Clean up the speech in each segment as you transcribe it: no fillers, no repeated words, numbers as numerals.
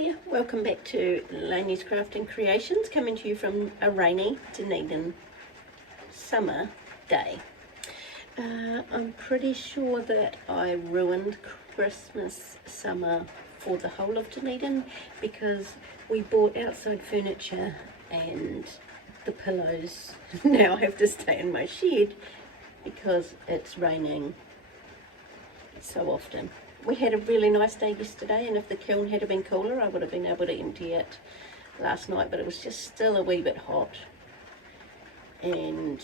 there, welcome back to Lainey's Crafting Creations, coming to you from a rainy Dunedin summer day. I'm pretty sure that I ruined Christmas summer for the whole of Dunedin because we bought outside furniture and the pillows now have to stay in my shed because it's raining so often. We had a really nice day yesterday, and if the kiln had been cooler I would have been able to empty it last night, but it was just still a wee bit hot. And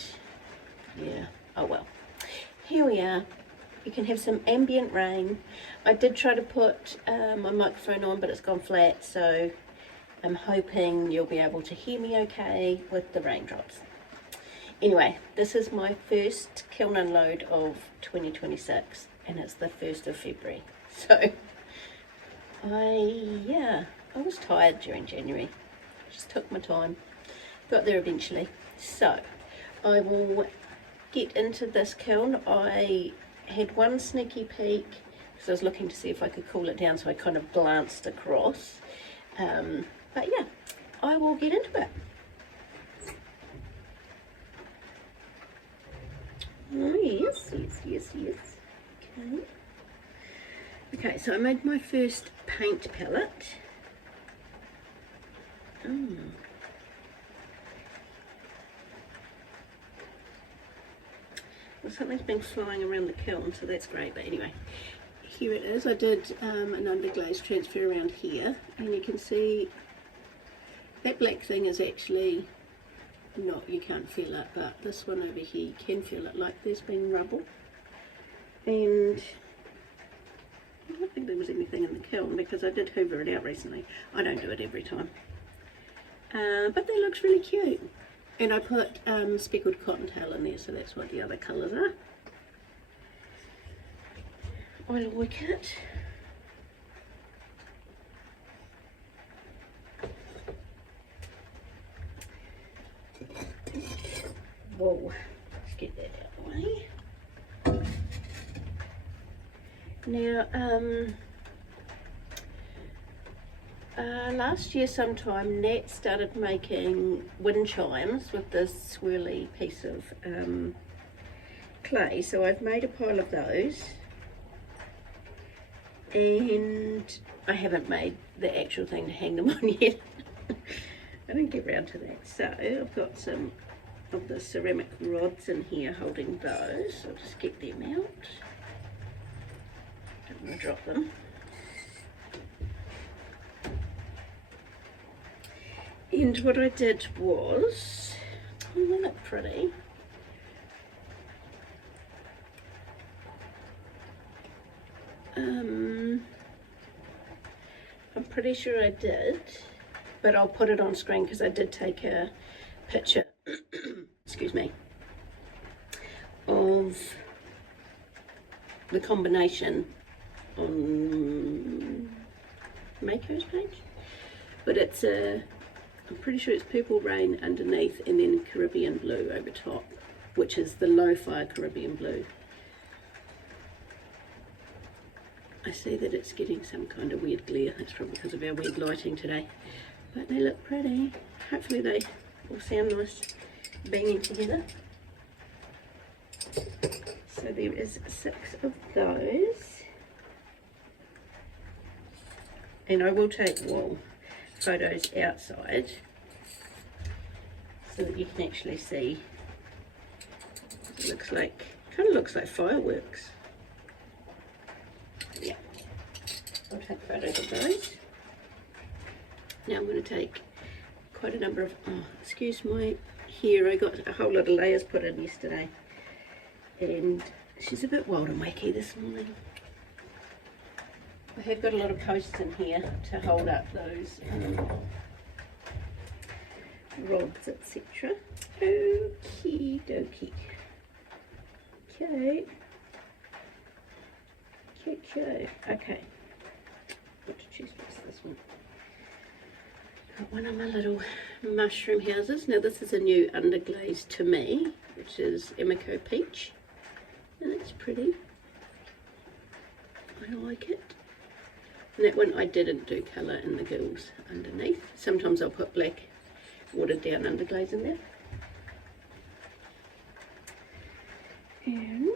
yeah, oh well, here we are. You can have some ambient rain. I did try to put my microphone on, but it's gone flat, so I'm hoping you'll be able to hear me okay with the raindrops. Anyway, this is my first kiln unload of 2026, and it's the 1st of February. So I was tired during January. Just took my time. Got there eventually. So I will get into this kiln. I had one sneaky peek because I was looking to see if I could cool it down, so I kind of glanced across. But yeah, I will get into it. Oh, yes. Okay, so I made my first paint palette. Well, something's been flying around the kiln, so that's great, but anyway, here it is. I did an underglaze transfer around here, and you can see that black thing is actually not, you can't feel it, but this one over here you can feel it, like there's been rubble. And I don't think there was anything in the kiln because I did hoover it out recently. I don't do it every time, but that looks really cute. And I put speckled cottontail in there, so that's what the other colours are. I like it. Whoa, let's get that out of the way. Now, last year sometime Nat started making wind chimes with this swirly piece of clay, so I've made a pile of those, and I haven't made the actual thing to hang them on yet. I didn't get round to that. So I've got some of the ceramic rods in here holding those. I'll just get them out. Don't want to drop them. And what I did was, oh, they look pretty. I'm pretty sure I did, but I'll put it on screen because I did take a picture, excuse me, of the combination on Mako's page. But it's I'm pretty sure it's Purple Rain underneath and then Caribbean Blue over top, which is the low-fire Caribbean Blue. I see that it's getting some kind of weird glare. That's probably because of our weird lighting today. But they look pretty. Hopefully they all sound nice banging together. So there is 6 of those. And I will take photos outside so that you can actually see. It looks like, kind of looks like fireworks. Yeah, I'll take photos of those. Now I'm going to take quite a number of, excuse my hair, I got a whole lot of layers put in yesterday and she's a bit wild and wacky this morning. I have got a lot of posts in here to hold up those rods, etc. Okie dokie. Okay. What to choose first? This one. Got one of my little mushroom houses. Now this is a new underglaze to me, which is Emiko Peach, and it's pretty. I like it. And that one I didn't do colour in the gills underneath. Sometimes I'll put black watered down underglaze in there. And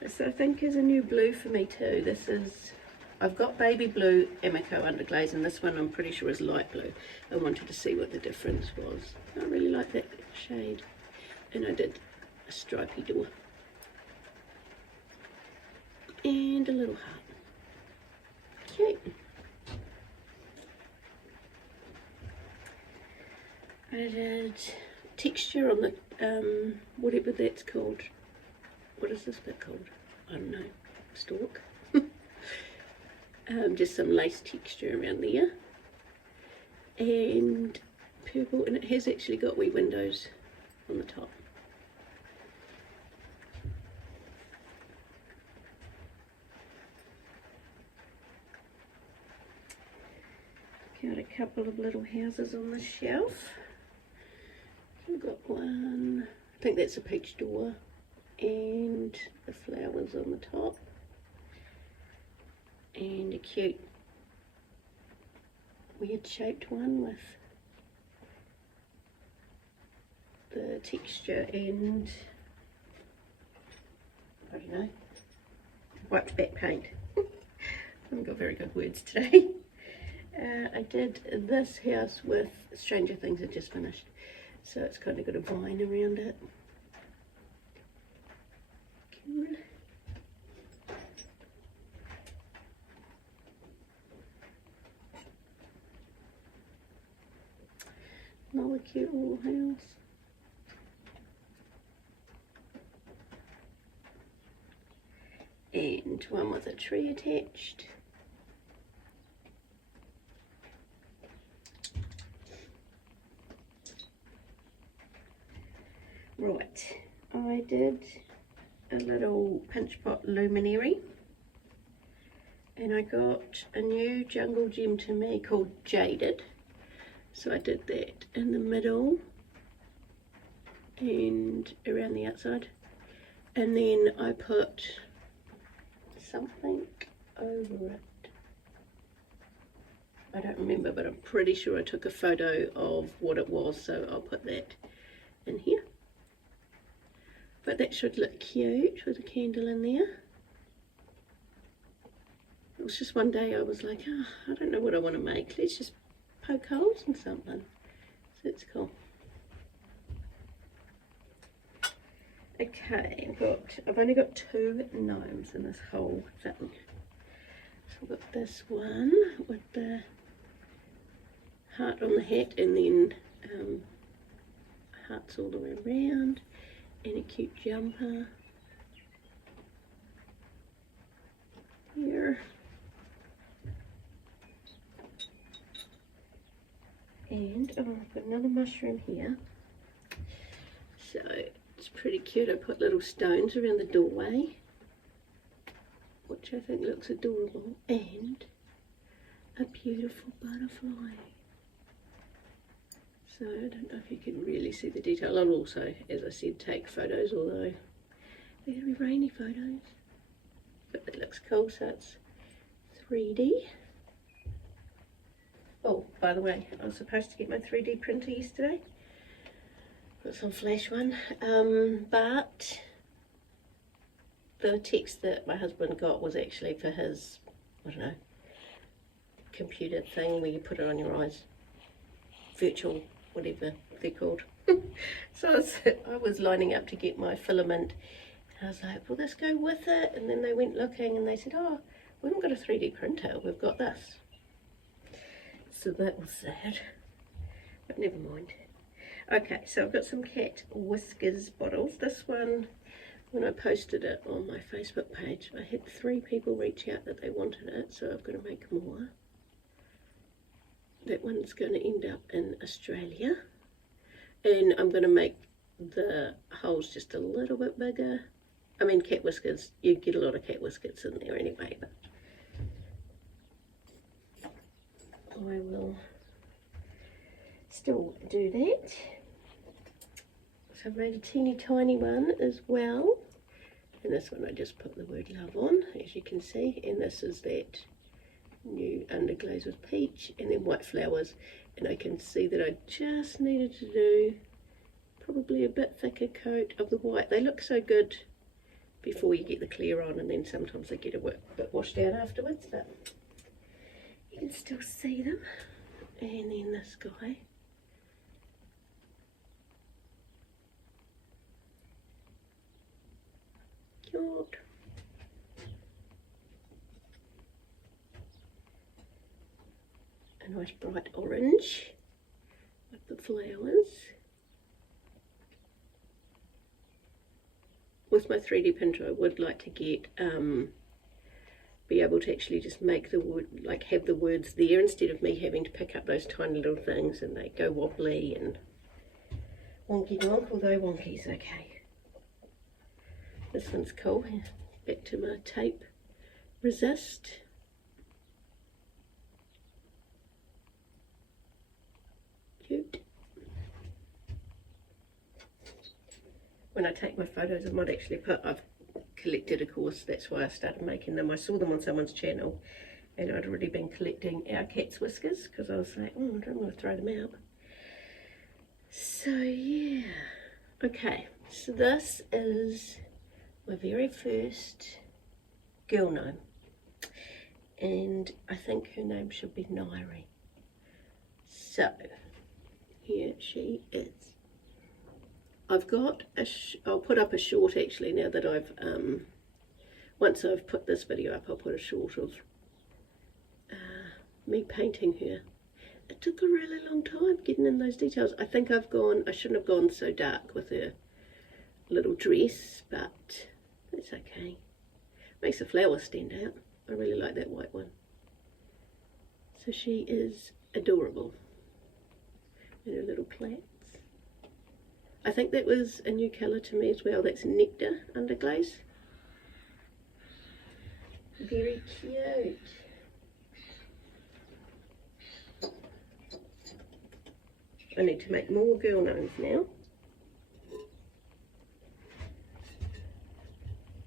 this I think is a new blue for me too. This is, I've got baby blue Amico underglaze, and this one I'm pretty sure is light blue. I wanted to see what the difference was. I really like that shade. And I did a stripy door. And a little heart. Cute. I did texture on the, whatever that's called. What is this bit called? I don't know. Stalk. Just some lace texture around there. And purple, and it has actually got wee windows on the top. Got a couple of little houses on the shelf. We've got one, I think that's a peach door, and the flowers on the top, and a cute weird shaped one with the texture and, I don't know, wiped back paint. I haven't got very good words today. I did this house with Stranger Things, I just finished, so it's kind of got a vine around it. Cool. Another cute little house. And one with a tree attached. Right, I did a little pinch pot luminary, and I got a new jungle gem to me called Jaded, so I did that in the middle and around the outside, and then I put something over it. I don't remember, but I'm pretty sure I took a photo of what it was, so I'll put that in here. But that should look cute with a candle in there. It was just one day I was like, oh, I don't know what I want to make. Let's just poke holes in something. So it's cool. Okay, I've only got 2 gnomes in this whole thing. So I've got this one with the heart on the hat, and then hearts all the way around. And a cute jumper here, and oh, I've got another mushroom here, so it's pretty cute. I put little stones around the doorway, which I think looks adorable, and a beautiful butterfly. So I don't know if you can really see the detail. I'll also, as I said, take photos, although they're going to be rainy photos. But that looks cool, so it's 3D. Oh, by the way, I was supposed to get my 3D printer yesterday. Got some flash one. But the text that my husband got was actually for his, I don't know, computer thing where you put it on your eyes. Virtual, whatever they're called. So I was lining up to get my filament, and I was like, will this go with it? And then they went looking and they said, oh, we haven't got a 3D printer, we've got this. So that was sad, but never mind. Okay, so I've got some cat whiskers bottles. This one, when I posted it on my Facebook page, I had 3 people reach out that they wanted it, so I've got to make more. That one's going to end up in Australia, and I'm going to make the holes just a little bit bigger. I mean, cat whiskers, you get a lot of cat whiskers in there anyway, but I will still do that. So I've made a teeny tiny one as well, And this one I just put the word love on, as you can see, and this is that new underglaze with peach and then white flowers, and I can see that I just needed to do probably a bit thicker coat of the white. They look so good before you get the clear on, and then sometimes they get a bit washed out afterwards, but you can still see them. And then this guy, cute. A nice bright orange with the flowers. With my 3D printer I would like to get be able to actually just make the wood, like have the words there instead of me having to pick up those tiny little things and they go wobbly and wonky donk, although wonky's okay. This one's cool. Back to my tape resist. Cute. When I take my photos, I might actually put, I've collected, of course, that's why I started making them. I saw them on someone's channel and I'd already been collecting our cat's whiskers because I was like, oh, I don't want to throw them out. So yeah, okay, so this is my very first girl gnome, and I think her name should be Nairi. So here she is. I've got I'll put up a short actually now that I've once I've put this video up, I'll put a short of me painting her. It took a really long time getting in those details. I think I shouldn't have gone so dark with her little dress, but that's okay. Makes the flowers stand out. I really like that white one. So she is adorable. And her little plaits. I think that was a new colour to me as well. That's Nectar underglaze. Very cute. I need to make more girl gnomes now.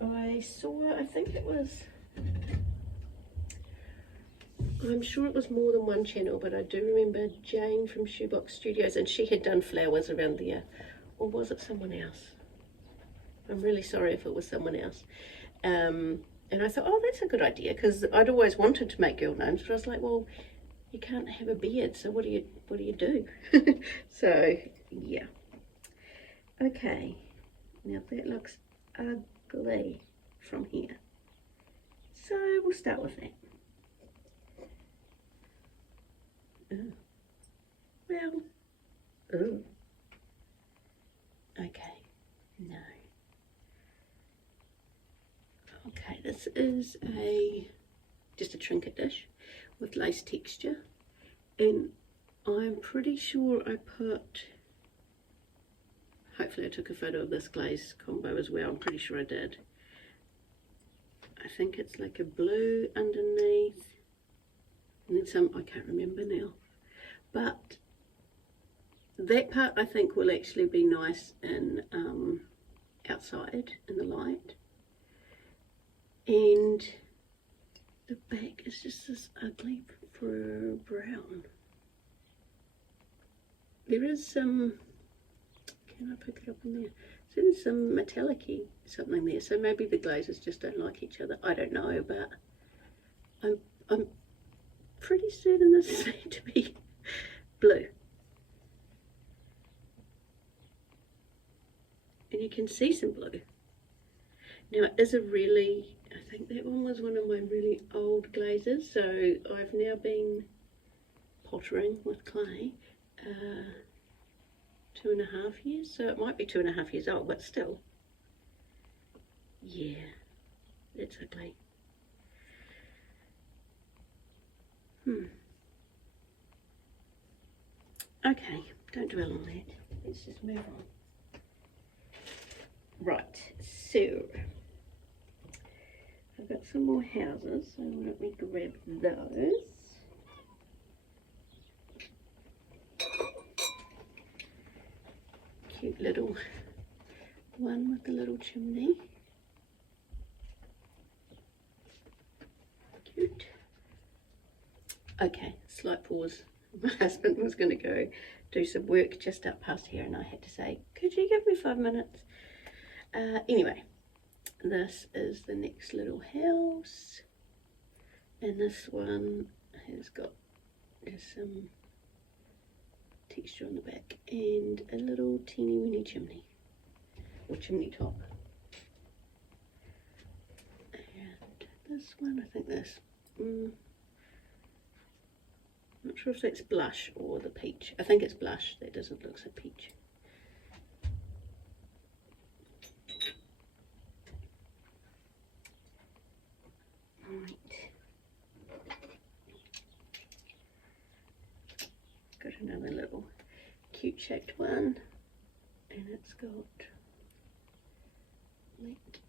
I think it was, I'm sure it was more than one channel, but I do remember Jane from Shoebox Studios, and she had done flowers around there. Or was it someone else? I'm really sorry if it was someone else. And I thought, oh, that's a good idea, because I'd always wanted to make girl gnomes, but I was like, well, you can't have a beard, so what do you do? So yeah. Okay, now that looks ugly from here, so we'll start with that. Oh. Well, oh. Okay, no. Okay, this is just a trinket dish with lace texture, and I'm pretty sure I put, hopefully I took a photo of this glaze combo as well. I'm pretty sure I did. I think it's like a blue underneath and then some, I can't remember now, but that part I think will actually be nice in outside in the light, and the back is just this ugly brown. There is some, can I pick it up in there? So there's some metallic-y something there, so maybe the glazes just don't like each other. I don't know, but I'm pretty certain this is meant to be blue. And you can see some blue. Now it is a really, I think that one was one of my really old glazes, so I've now been pottering with clay 2.5 years, so it might be 2.5 years old, but still, yeah, that's ugly. Okay, don't dwell on that, let's just move on. Right, so I've got some more houses, so let me grab those. Cute little one with the little chimney. Okay, slight pause. My husband was going to go do some work just up past here, and I had to say, could you give me 5 minutes? Anyway, this is the next little house, and this one has got just some texture on the back and a little teeny weeny chimney, or chimney top. And this one, I think this, not sure if that's blush or the peach. I think it's blush, that doesn't look so peach. Right. Got another little cute shaped one, and it's got like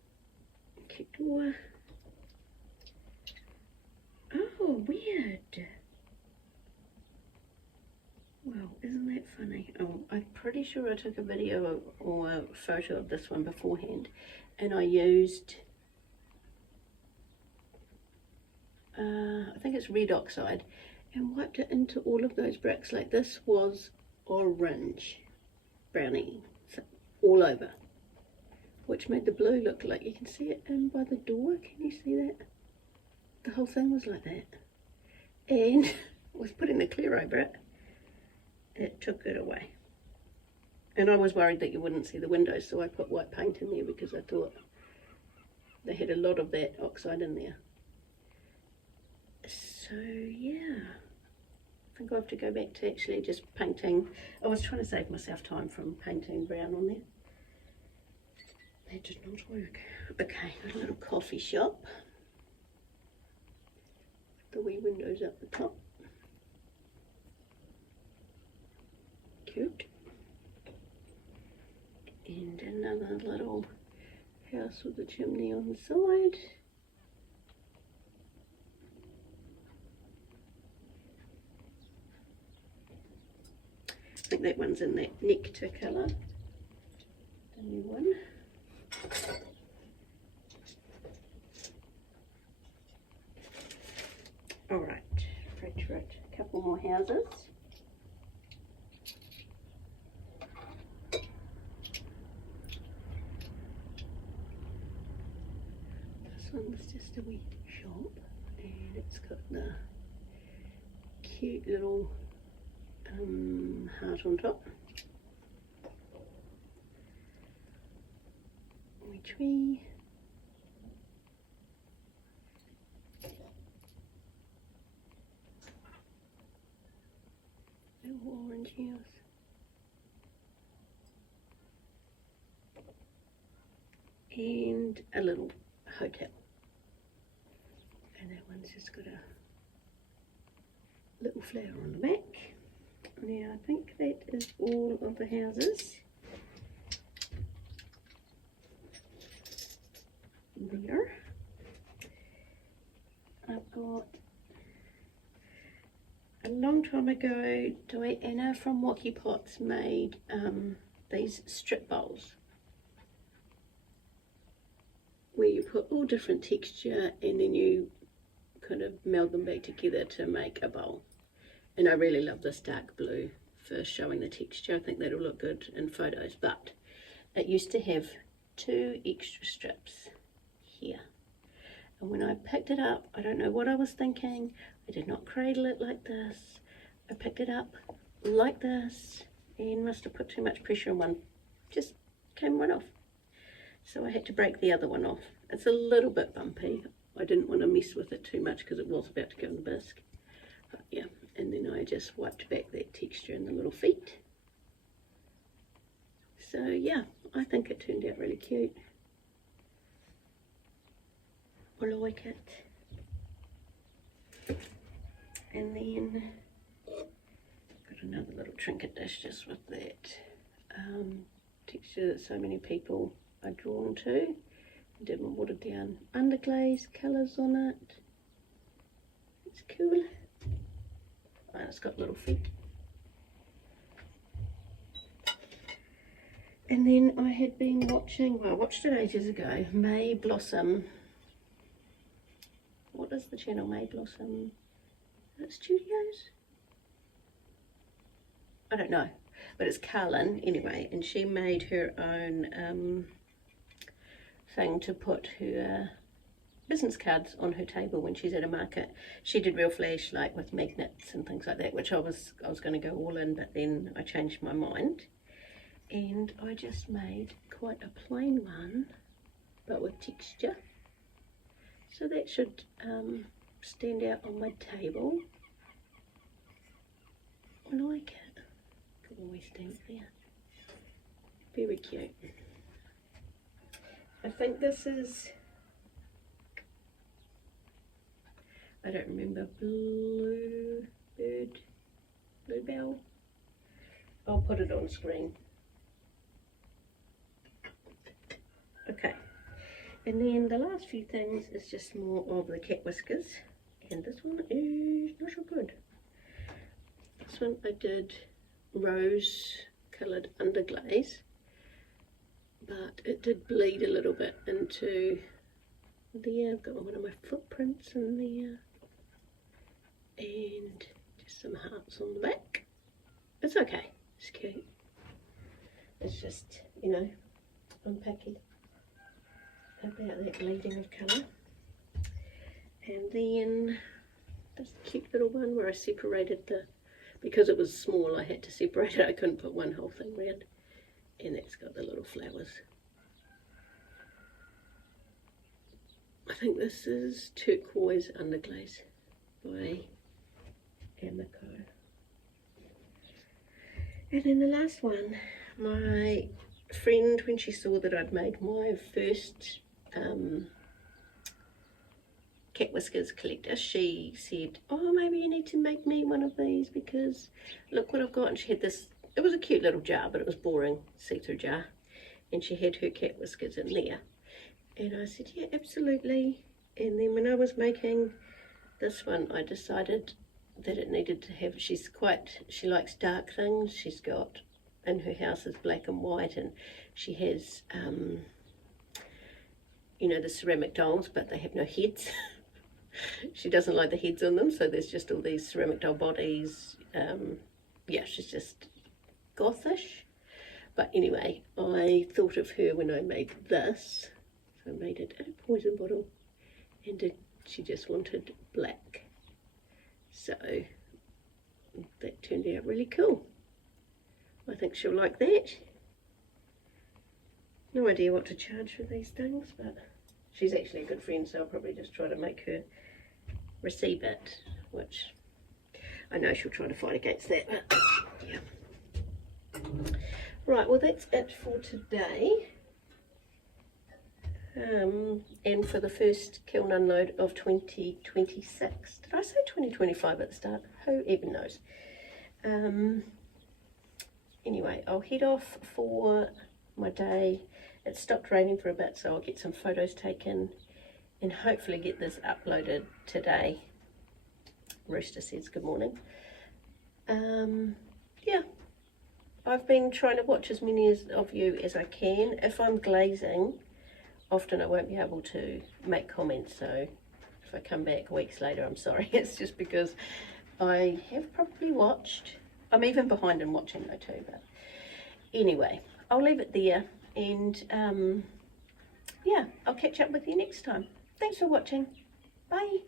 a cute door. Oh, weird. Wow, isn't that funny? Oh, I'm pretty sure I took a video or a photo of this one beforehand, and I used, I think it's red oxide, and wiped it into all of those bricks. Like, this was orange, brownie, so all over, which made the blue look like, you can see it in by the door, can you see that? The whole thing was like that, and I was putting the clear over it. It took it away, and I was worried that you wouldn't see the windows, so I put white paint in there because I thought they had a lot of that oxide in there. So yeah, I think I'll have to go back to actually just painting. I was trying to save myself time from painting brown on there. That did not work. Okay, got a little coffee shop with the wee windows up the top. Cute. And another little house with a chimney on the side. I think that one's in that nectar colour, the new one. Alright, right, a couple more houses. This one's just a wee shop, and it's got the cute little heart on top. Wee tree. Little orange house. And a little hotel. And that one's just got a little flower on the back. Now I think that is all of the houses there. I've got, a long time ago, Diana from Wacky Pots made these strip bowls where you put all different texture and then you kind of meld them back together to make a bowl. And I really love this dark blue for showing the texture. I think that'll look good in photos, but it used to have 2 extra strips here. And when I picked it up, I don't know what I was thinking. I did not cradle it like this. I picked it up like this and must have put too much pressure on one. Just came right off. So I had to break the other one off. It's a little bit bumpy. I didn't want to mess with it too much because it was about to go in the bisque. But yeah, and then I just wiped back that texture in the little feet. So yeah, I think it turned out really cute. I like it. And then got another little trinket dish just with that texture that so many people are drawn to. I did my watered down underglaze colours on it. It's cool. And it's got little feet. And then I had been watching, well, I watched it ages ago, May Blossom. What is the channel? May Blossom Studios? I don't know, but it's Kiln anyway, and she made her own thing to put her business cards on her table when she's at a market. She did real flash, like with magnets and things like that, which I was going to go all in, but then I changed my mind, and I just made quite a plain one, but with texture. So that should stand out on my table. I like it. Could always stand there. Very cute. I think this is, I don't remember, Bluebell. I'll put it on screen. Okay, and then the last few things is just more of the cat whiskers, and this one is not so good. This one I did rose coloured underglaze, but it did bleed a little bit into there. I've got one of my footprints in there, and just some hearts on the back. It's okay, it's cute. It's just, you know, unpacking about that bleeding of colour. And then this cute little one where I separated the, because it was small I had to separate it, I couldn't put one whole thing round, and that's got the little flowers. I think this is Turquoise Underglaze by Amico. And then the last one, my friend, when she saw that I'd made my first cat whiskers collector, she said, oh, maybe you need to make me one of these because look what I've got. And she had this, it was a cute little jar, but it was boring, see-through jar, and she had her cat whiskers in there. And I said, yeah, absolutely. And then when I was making this one, I decided that it needed to have, she likes dark things. She's got, in her house is black and white, and she has, you know, the ceramic dolls, but they have no heads. She doesn't like the heads on them, so there's just all these ceramic doll bodies. Yeah, she's just gothish. But anyway, I thought of her when I made this. So I made it in a poison bottle, and she just wanted black. So that turned out really cool. I think she'll like that. No idea what to charge for these things, but she's actually a good friend, so I'll probably just try to make her receive it, which I know she'll try to fight against that, but yeah. Right, well that's it for today. And for the first kiln unload of 2026. Did I say 2025 at the start? Who even knows? Anyway, I'll head off for my day. It stopped raining for a bit, so I'll get some photos taken and hopefully get this uploaded today. Rooster says good morning. Yeah, I've been trying to watch as many of you as I can. If I'm glazing, often I won't be able to make comments, so if I come back weeks later, I'm sorry. It's just because I have probably watched. I'm even behind in watching though too, but anyway, I'll leave it there, and yeah, I'll catch up with you next time. Thanks for watching. Bye.